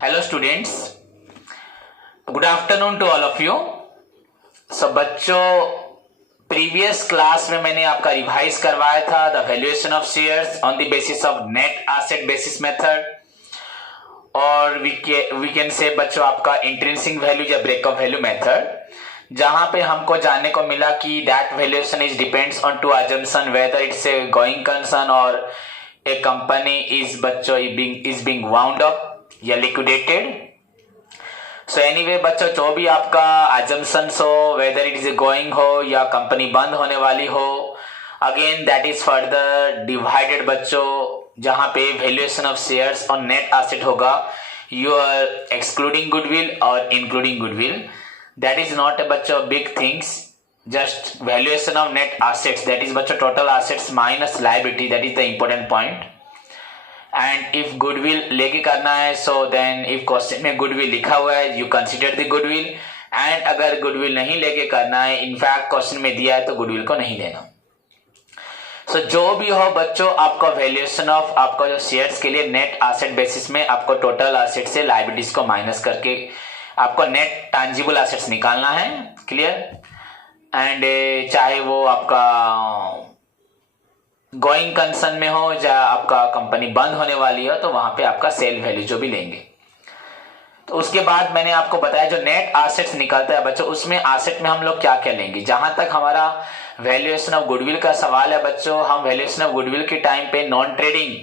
Hello students, good afternoon to all of you. बच्चों, previous class में मैंने आपका रिवाइज करवाया था the valuation of shares on the basis of net asset basis method, और we can say बच्चों आपका इंट्रिंसिक वैल्यू या ब्रेकअप वैल्यू मेथड, जहां पे हमको जानने को मिला कि that valuation is depends on two assumption whether it's a going concern और ए कंपनी इज बच्चों इज बीइंग वाउंड अप या लिक्विडेटेड। सो एनीवे बच्चों, जो भी आपका अजम्पशंस हो, वेदर इट इज गोइंग हो या कंपनी बंद होने वाली हो, again that is further divided बच्चों, जहां पे वैल्यूएशन ऑफ शेयर्स और नेट एसेट होगा, यू आर एक्सक्लूडिंग गुडविल और including goodwill. That is not a बच्चों big things, just valuation of net assets, that is बच्चों total assets minus liability, that is the important point. And if goodwill लेके करना है, so then if question में goodwill लिखा हुआ है, you consider the goodwill, and अगर goodwill नहीं लेके करना है, इनफैक्ट क्वेश्चन में दिया है तो गुडविल को नहीं लेना। सो जो भी हो बच्चों, आपका वैल्यूएशन ऑफ आपका जो शेयर्स के लिए नेट एसेट बेसिस में आपको टोटल एसेट से लायबिलिटीज को माइनस करके आपको नेट टैंजिबल एसेट्स निकालना है। क्लियर? एंड चाहे वो आपका गोइंग कंसर्न में हो या आपका कंपनी बंद होने वाली हो, तो वहां पे आपका सेल वैल्यू जो भी लेंगे। तो उसके बाद मैंने आपको बताया जो नेट एसेट्स निकलता है बच्चों, उसमें एसेट में हम लोग क्या क्या लेंगे। जहां तक हमारा वैल्यूएशन ऑफ गुडविल का सवाल है बच्चों, हम वैल्यूएशन ऑफ गुडविल के टाइम पे नॉन ट्रेडिंग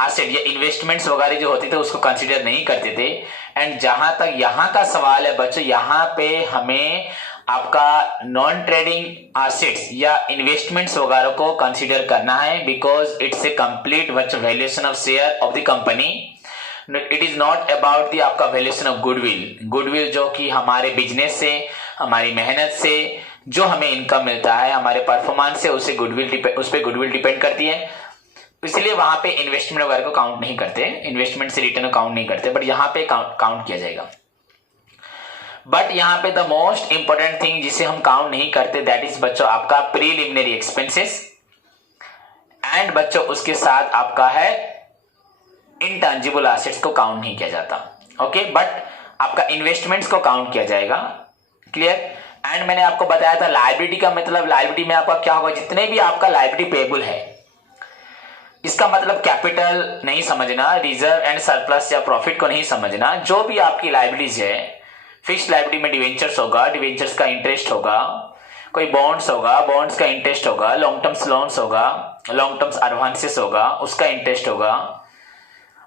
एसेट या इन्वेस्टमेंट्स वगैरह जो होते थे उसको कंसीडर नहीं करते थे। एंड जहां तक यहाँ का सवाल है बच्चों, यहाँ पे हमें आपका नॉन ट्रेडिंग एसेट्स या इन्वेस्टमेंट्स वगैरह को कंसीडर करना है, because it's a complete valuation of share of the company. It is not about the आपका वैल्यूएशन ऑफ गुडविल जो कि हमारे बिजनेस से, हमारी मेहनत से जो हमें इनकम मिलता है, हमारे परफॉर्मेंस से उस पर गुडविल डिपेंड करती है। इसलिए वहां पे इन्वेस्टमेंट वगैरह को काउंट नहीं करते, इन्वेस्टमेंट से रिटर्न को काउंट नहीं करते, बट यहाँ पे काउंट किया जाएगा। बट यहाँ पे द मोस्ट इंपोर्टेंट थिंग जिसे हम काउंट नहीं करते, दैट इज बच्चों आपका प्रीलिमिनरी एक्सपेंसेस, एंड बच्चों उसके साथ आपका है इंटेंजिबल एसेट्स को काउंट नहीं किया जाता। ओके, बट आपका इन्वेस्टमेंट्स को काउंट किया जाएगा। क्लियर? एंड मैंने आपको बताया था लायबिलिटी का मतलब, लायबिलिटी में आपका क्या होगा, जितने भी आपका लायबिलिटी पेबल है, इसका मतलब कैपिटल नहीं समझना, रिजर्व एंड सरप्लस या प्रॉफिट को नहीं समझना। जो भी आपकी लायबिलिटीज है, फिक्स्ड लायबिलिटी में डिवेंचर्स होगा, डिवेंचर्स का इंटरेस्ट होगा, कोई बॉन्ड्स होगा, बॉन्ड्स का इंटरेस्ट होगा, लॉन्ग टर्म्स लोन्स होगा, लॉन्ग टर्म्स एडवांसेस होगा, उसका इंटरेस्ट होगा,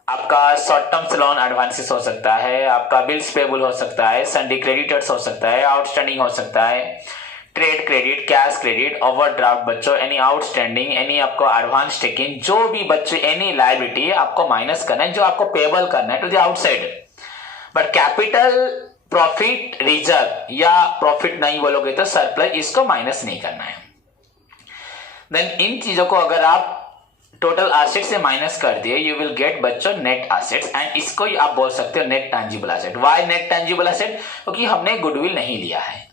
आपका शॉर्ट टर्म्स लोन एडवांसेस हो सकता है, आपका बिल्स पेबल हो सकता है, सन्डी क्रेडिटर्स हो सकता है, आउटस्टैंडिंग हो सकता है, trade credit, cash credit, overdraft बच्चों, एनी आउटस्टैंडिंग, एनी आपको एडवांस टेकिंग, जो भी बच्चों एनी लायबिलिटी आपको माइनस करना है, जो आपको पेबल करना है to the outside. But capital, profit, reserve या प्रॉफिट नहीं बोलोगे तो सरप्लस, इसको माइनस नहीं करना है। देन इन चीजों को अगर आप टोटल एसेट से माइनस कर दिए, यू विल गेट बच्चों नेट एसेट्स, एंड इसको ही आप बोल सकते हो net tangible asset. Why net tangible asset? क्योंकि हमने गुडविल नहीं लिया है।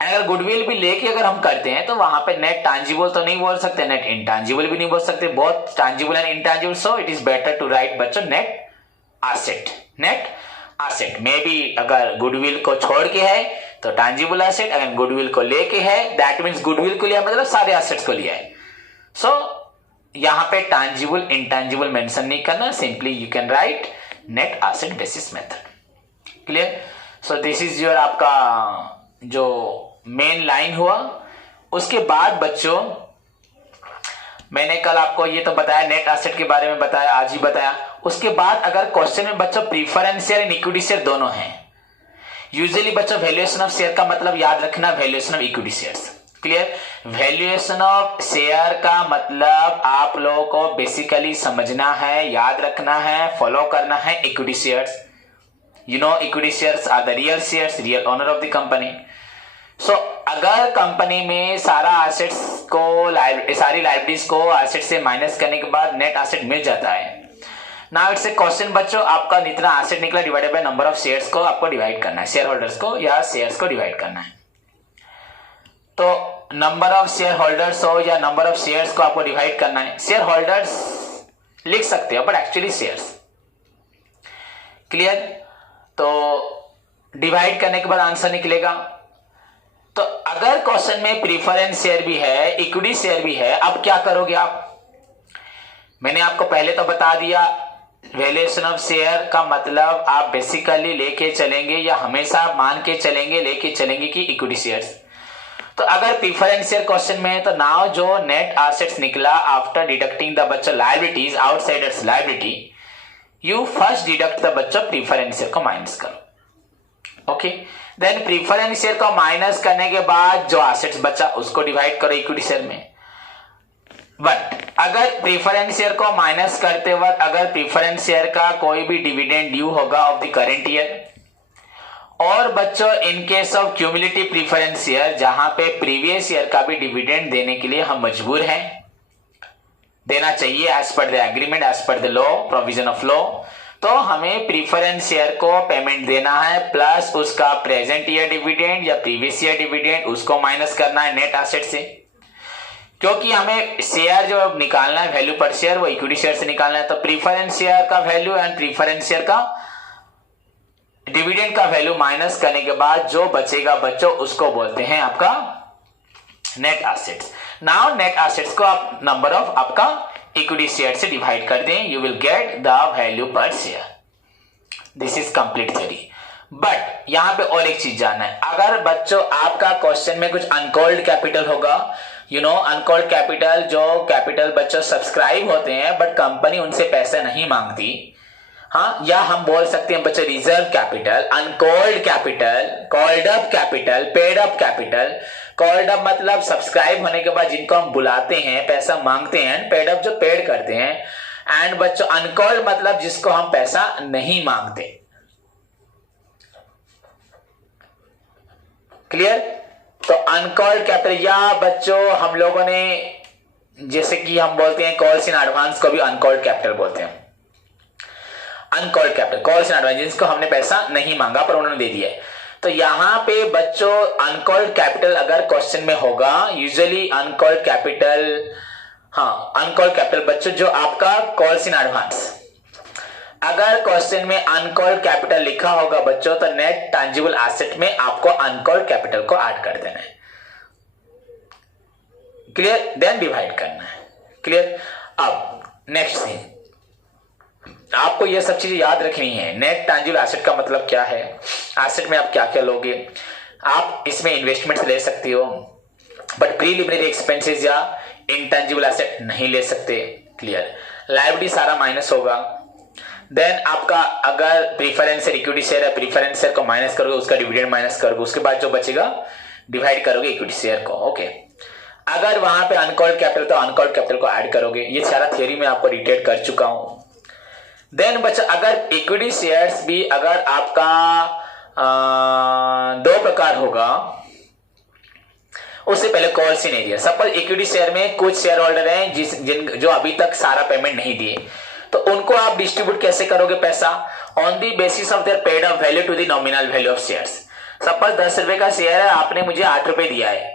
अगर गुडविल भी लेके अगर हम करते हैं तो वहां पे नेट टैंजिबल तो नहीं बोल सकते, नेट इंटैंजिबल भी नहीं बोल सकते, both tangible and intangible. So it is better to write बच्चों नेट एसेट। नेट एसेट में भी अगर गुडविल को छोड़ के है तो टैंजिबल एसेट, अगर गुडविल को लेके है दैट मींस गुडविल को लिया मतलब सारे एसेट्स को लिया है। सो यहां पे टैंजिबल इंटैंजिबल मेंशन नहीं करना, simply you can write net asset basis method. Clear? So this is your आपका जो मेन लाइन हुआ। उसके बाद बच्चों मैंने कल आपको ये तो बताया, नेट एसेट के बारे में बताया, आज ही बताया। उसके बाद अगर क्वेश्चन में बच्चों preference share and equity share दोनों हैं, यूजुअली बच्चों वैल्यूएशन ऑफ शेयर का मतलब याद रखना valuation of equity shares. Clear? Valuation of share का मतलब आप लोगों को बेसिकली समझना है, याद रखना है, फॉलो करना है equity shares. You know equity shares are the real shares, real owner of the company. So अगर कंपनी में सारा एसेट्स को, सारी लायबिलिटीज को एसेट से माइनस करने के बाद नेट एसेट मिल जाता है, नाउ इट्स ए क्वेश्चन बच्चों, आपका जितना एसेट निकला divided by number of shares को आपको डिवाइड करना है, शेयर होल्डर्स को या शेयर्स को डिवाइड करना है। तो नंबर ऑफ शेयर होल्डर्स हो या नंबर ऑफ शेयर्स को आपको डिवाइड करना है। शेयर होल्डर्स लिख सकते हो बट एक्चुअली शेयर्स, क्लियर? तो डिवाइड करने के बाद आंसर निकलेगा। तो अगर क्वेश्चन में प्रीफरेंस शेयर भी है, इक्विटी शेयर भी है, अब क्या करोगे आप? मैंने आपको पहले तो बता दिया, वैल्यूएशन ऑफ शेयर का मतलब आप बेसिकली लेके चलेंगे या हमेशा मान के चलेंगे, लेके चलेंगे कि इक्विटी शेयर्स। तो अगर प्रीफरेंस शेयर क्वेश्चन में है तो नाउ जो नेट एसेट्स निकला आफ्टर डिडक्टिंग द बच्चों liabilities, outsiders liability, you first deduct the बच्चों प्रीफरेंस शेयर को माइनस करो। ओके, देन प्रीफरेंस शेयर को माइनस करने के बाद जो एसेट्स बचा उसको डिवाइड करो इक्विटी शेयर में। बट अगर प्रीफरेंस शेयर को माइनस करते वक्त अगर प्रीफरेंस शेयर का कोई भी डिविडेंड ड्यू होगा ऑफ द करेंट ईयर, और बच्चों in case of cumulative preference share जहां पे प्रीवियस ईयर का भी डिविडेंड देने के लिए हम मजबूर हैं, देना चाहिए as per the agreement, as per the law, provision of law, तो हमें प्रीफरेंस शेयर को पेमेंट देना है प्लस उसका प्रेजेंट ईयर डिविडेंड या प्रीवियस ईयर डिविडेंड उसको माइनस करना है नेट एसेट से। क्योंकि हमें शेयर जो निकालना है वैल्यू पर शेयर वो इक्विटी शेयर से निकालना है, तो प्रीफरेंस शेयर का वैल्यू एंड प्रीफरेंस शेयर का डिविडेंड का वैल्यू माइनस करने के बाद जो बचेगा बच्चों उसको बोलते हैं आपका net assets. Now net assets को आप नंबर ऑफ आपका इक्विटी शेयर से डिवाइड कर दें, you will get the value per share. This is complete theory. But यहां पे और एक चीज जानना है, अगर बच्चों आपका क्वेश्चन में कुछ अनकॉल्ड कैपिटल होगा, यू नो अनकॉल्ड कैपिटल, जो कैपिटल बच्चों सब्सक्राइब होते हैं बट कंपनी उनसे पैसा नहीं मांगती, हाँ, या हम बोल सकते हैं बच्चों reserve capital, uncalled capital, called up capital, paid up capital. Called up मतलब सब्सक्राइब होने के बाद जिनको हम बुलाते हैं, पैसा मांगते हैं, पेड अप जो पेड करते हैं, एंड बच्चों अनकॉल्ड मतलब जिसको हम पैसा नहीं मांगते। क्लियर? तो अनकॉल्ड कैपिटल या बच्चों हम लोगों ने जैसे कि हम बोलते हैं कॉल्स इन एडवांस को भी अनकॉल्ड कैपिटल बोलते हैं। Uncalled capital, calls in advance जिसको हमने पैसा नहीं मांगा पर उन्होंने दे दिया है। तो यहां पे बच्चों अनकॉल्ड कैपिटल अगर क्वेश्चन में होगा, यूजुअली अनकॉल्ड कैपिटल, हाँ अनकॉल्ड कैपिटल बच्चों जो आपका कॉल्स इन एडवांस, अगर क्वेश्चन में अनकॉल्ड कैपिटल लिखा होगा बच्चों तो नेट टैंजिबल एसेट में आपको अनकॉल्ड कैपिटल को ऐड कर देना है। क्लियर? देन डिवाइड करना है। क्लियर? अब नेक्स्ट थिंग, आपको ये सब चीजें याद रखनी है। नेट टैंजिबल एसेट का मतलब क्या है, एसेट में आप क्या क्या लोगे, आप इसमें इन्वेस्टमेंट्स ले सकते हो बट प्रीलिमिनरी एक्सपेंसेस या इंटेंजिबल एसेट नहीं ले सकते। क्लियर? लायबिलिटी सारा माइनस होगा। देन आपका अगर प्रीफरेंस शेयर इक्विटी शेयर है, प्रीफरेंस शेयर को माइनस करोगे, उसका डिविडेंड माइनस करोगे, उसके बाद जो बचेगा डिवाइड करोगे इक्विटी शेयर को। ओके, अगर वहां पे अनकॉल्ड कैपिटल तो अनकॉल्ड कैपिटल को ऐड करोगे। ये सारा थ्योरी में आपको डिटेल कर चुका हूं। देन बच्चा अगर इक्विटी शेयर्स भी अगर आपका दो प्रकार होगा, उससे पहले calls in area. Suppose equity share में कुछ शेयर होल्डर हैं जो अभी तक सारा पेमेंट नहीं दिए, तो उनको आप डिस्ट्रीब्यूट कैसे करोगे पैसा? On the basis of their paid up value to the nominal value of shares. Suppose 10 रुपए का शेयर है, आपने मुझे 8 रुपए दिया है,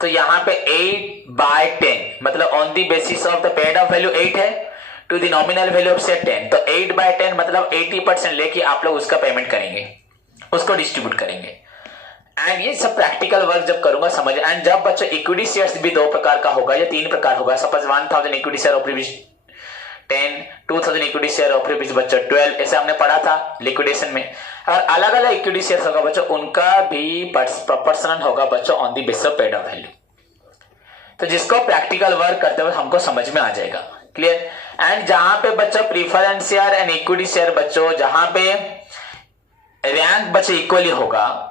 तो यहां पे 8/10 मतलब on the basis of the paid up value 8 है to the nominal value of share 10, तो 8/10 मतलब 80% लेके आप लोग उसका पेमेंट करेंगे, उसको डिस्ट्रीब्यूट करेंगे। एंड ये सब प्रैक्टिकल वर्क जब करूंगा समझ। एंड जब बच्चों इक्विटी शेयर्स भी दो प्रकार का होगा या 3 प्रकार होगा, suppose 1000 equity share of rupees 10, 2000 equity share of rupees बच्चों 12, ऐसे हमने पढ़ा था लिक्विडेशन में। और अलग अलग इक्विटी शेयर होगा बच्चों, उनका भी प्रोपोर्शनल होगा बच्चों on the basis of paid up value. तो जिसको प्रैक्टिकल वर्क करते हुए हमको समझ में आ जाएगा। क्लियर? एंड जहां पे बच्चों preference share and equity share बच्चों जहां पे रैंक बच्चों इक्वली होगा,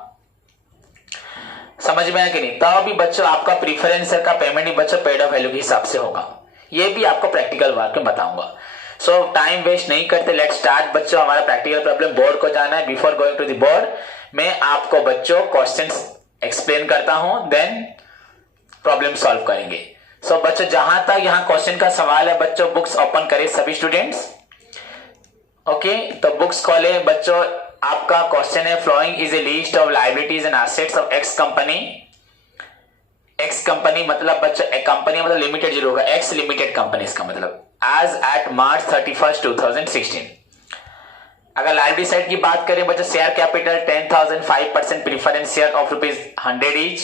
समझ में आया कि नहीं, तब भी बच्चों आपका प्रीफरेंस शेयर का पेमेंट ही बच्चों पेड अप वैल्यू के हिसाब से होगा। ये भी आपको प्रैक्टिकल वर्क में बताऊंगा। सो टाइम वेस्ट नहीं करते, लेट्स स्टार्ट बच्चों। हमारा प्रैक्टिकल प्रॉब्लम बोर्ड को जाना है। Before going to the board मैं आपको बच्चों क्वेश्चंस एक्सप्लेन करता हूं, देन प्रॉब्लम सॉल्व करेंगे। सो बच्चों जहां तक यहां क्वेश्चन का सवाल है बच्चों, बुक्स ओपन करें सभी स्टूडेंट्स। ओके, तो बुक्स खोले बच्चों। आपका क्वेश्चन है following is a list of liabilities and assets of x company. X company मतलब बच्चों एक कंपनी मतलब लिमिटेड जीरो होगा, एक्स लिमिटेड कंपनी इसका मतलब, एज एट March 31, 2016। अगर लायबिलिटी साइड की बात करें बच्चों, share capital 10,000, 5% preference share of ₹100 each,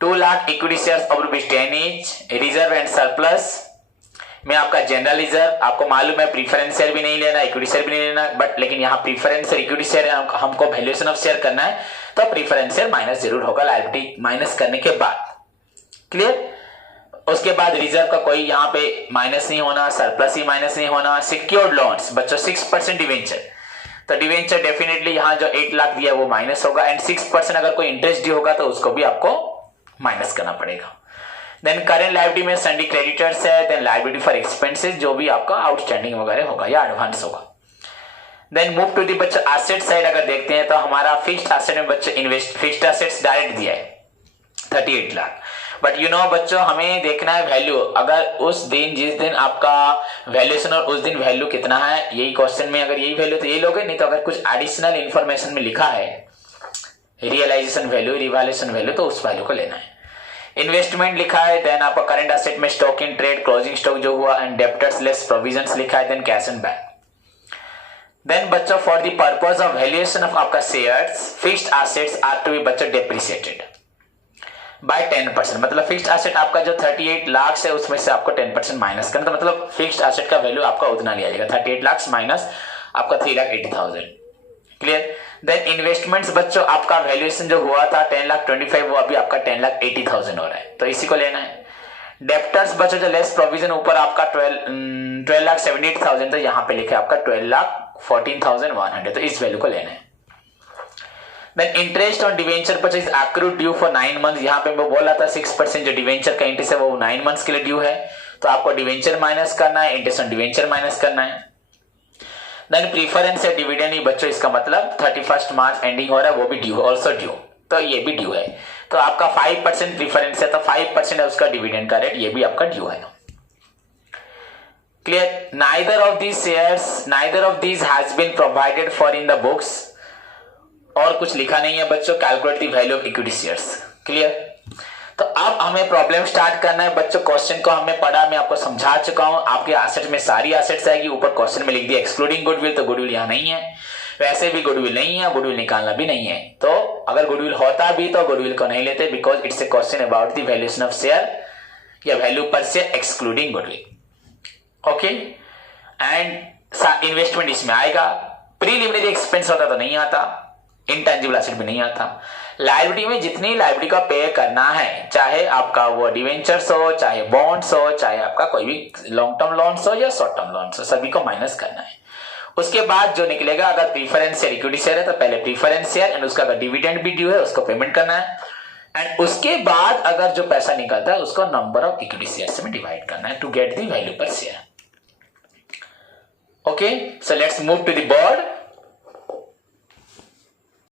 2 lakh equity share of ₹10 each, reserve and surplus में आपका जनरल रिजर्व, आपको मालूम है प्रीफरेंस शेयर भी नहीं लेना, इक्विटी शेयर भी नहीं लेना, बट लेकिन यहाँ प्रीफरेंस और इक्विटी शेयर हमको वैल्यूएशन ऑफ शेयर करना है, तो प्रीफरेंस शेयर माइनस जरूर होगा लायबिलिटी माइनस करने के बाद। क्लियर? उसके बाद रिजर्व का कोई यहाँ पे माइनस नहीं होना, सरप्लस ही माइनस नहीं होना। सिक्योर्ड लोन्स बच्चों 6% डिवेंचर, तो डिवेंचर डेफिनेटली यहाँ जो 8 लाख दिया वो माइनस होगा, एंड 6% अगर कोई इंटरेस्ट ड्यू होगा तो उसको भी आपको माइनस करना पड़ेगा। देन करेंट लायबिलिटी में सन्डी क्रेडिटर्स है, देन लायबिलिटी फॉर एक्सपेंसेस जो भी आपका आउटस्टैंडिंग वगैरह होगा या एडवांस होगा। देन मूव टू दी बच्चों एसेट साइड अगर देखते हैं तो हमारा फिक्स्ड एसेट में बच्चों इन्वेस्ट फिक्स्ड एसेट्स डायरेक्ट दिया है 38 लाख, बट यू नो बच्चों हमें देखना है वैल्यू, अगर उस दिन जिस दिन आपका वैल्यूएशन और उस दिन वैल्यू कितना है, यही क्वेश्चन में अगर यही वैल्यू तो यही लोगे, नहीं तो अगर कुछ एडिशनल इंफॉर्मेशन में लिखा है रियलाइजेशन वैल्यू, रिवैल्यूएशन वैल्यू, तो उस वैल्यू को लेना है। इन्वेस्टमेंट लिखा है, देन आपका करंट एसेट में stock in trade closing stock जो हुआ, एंड डेब्टर्स लेस प्रोविजंस लिखा है, then cash and bank. Then बच्चों for the purpose of valuation of आपका shares fixed assets are to be बच्चों डेप्रिसिएटेड बाय 10%, मतलब फिक्स्ड एसेट आपका जो 38 लाख है उसमें से आपको 10% माइनस करना, तो मतलब फिक्स्ड एसेट का वैल्यू आपका उतना लिया जाएगा 38 लाख माइनस आपका 3,80,000। क्लियर? देन इन्वेस्टमेंट्स बच्चों आपका वैल्यूएशन जो हुआ था 10,25,000 वो अभी आपका 10,80,000 हो रहा है, तो इसी को लेना है। डेप्टर्स बच्चों जो लेस प्रोविजन ऊपर आपका 12,78,000, तो यहाँ पे लिखा है आपका 12,14,100, तो इस वैल्यू को लेना है। Then interest on debenture purchase accrued due for 9 month, यहाँ पे मैं बोला था 6% जो डिवेंचर का इंटरेस्ट है वो 9 मंथ्स के लिए ड्यू है, तो आपको डिवेंचर माइनस करना है, इंटरेस्ट ऑन डिवेंचर माइनस करना है। देन प्रीफरेंस या डिविडेंड ही बच्चों इसका मतलब 31 मार्च एंडिंग हो रहा है वो भी ड्यू, ऑल्सो ड्यू, तो ये भी ड्यू है, तो आपका 5% प्रीफरेंस है तो 5% है उसका डिविडेंड का रेट, ये भी आपका ड्यू है। Clear? Neither of these shares neither of these has been provided for in the books, और कुछ लिखा नहीं है बच्चों, calculate the value of equity shares. Clear? तो अब हमें प्रॉब्लम स्टार्ट करना है बच्चों, क्वेश्चन को हमने पढ़ा, मैं आपको समझा चुका हूं, आपके एसेट में सारी एसेट्स आएगी, ऊपर क्वेश्चन में लिख दिया एक्सक्लूडिंग गुडविल, तो गुडविल यहां नहीं है, वैसे भी गुडविल नहीं है, गुडविल निकालना भी नहीं है, तो अगर गुडविल होता भी तो गुडविल को नहीं लेते, because it's a question about the valuation of share या value per share excluding goodwill. Okay, and investment इसमें आएगा, प्रीलिमिनरी एक्सपेंस होता तो नहीं आता, इंटेंजिबल एसेट भी नहीं आता। लायबिलिटी में जितनी लायबिलिटी का पे करना है, चाहे आपका वो डिवेंचर्स हो, चाहे बॉन्ड्स हो, चाहे आपका कोई भी लॉन्ग टर्म लोन्स हो या शॉर्ट टर्म लोन्स हो, सभी को माइनस करना है। उसके बाद जो निकलेगा, अगर प्रीफरेंस शेयर इक्विटी शेयर है तो पहले प्रीफरेंस शेयर, एंड उसका अगर डिविडेंड भी ड्यू है उसको पेमेंट करना है, एंड उसके बाद अगर जो पैसा निकलता है उसको नंबर ऑफ इक्विटी शेयर्स में डिवाइड करना है to get the value per share. Okay, so let's move to the board.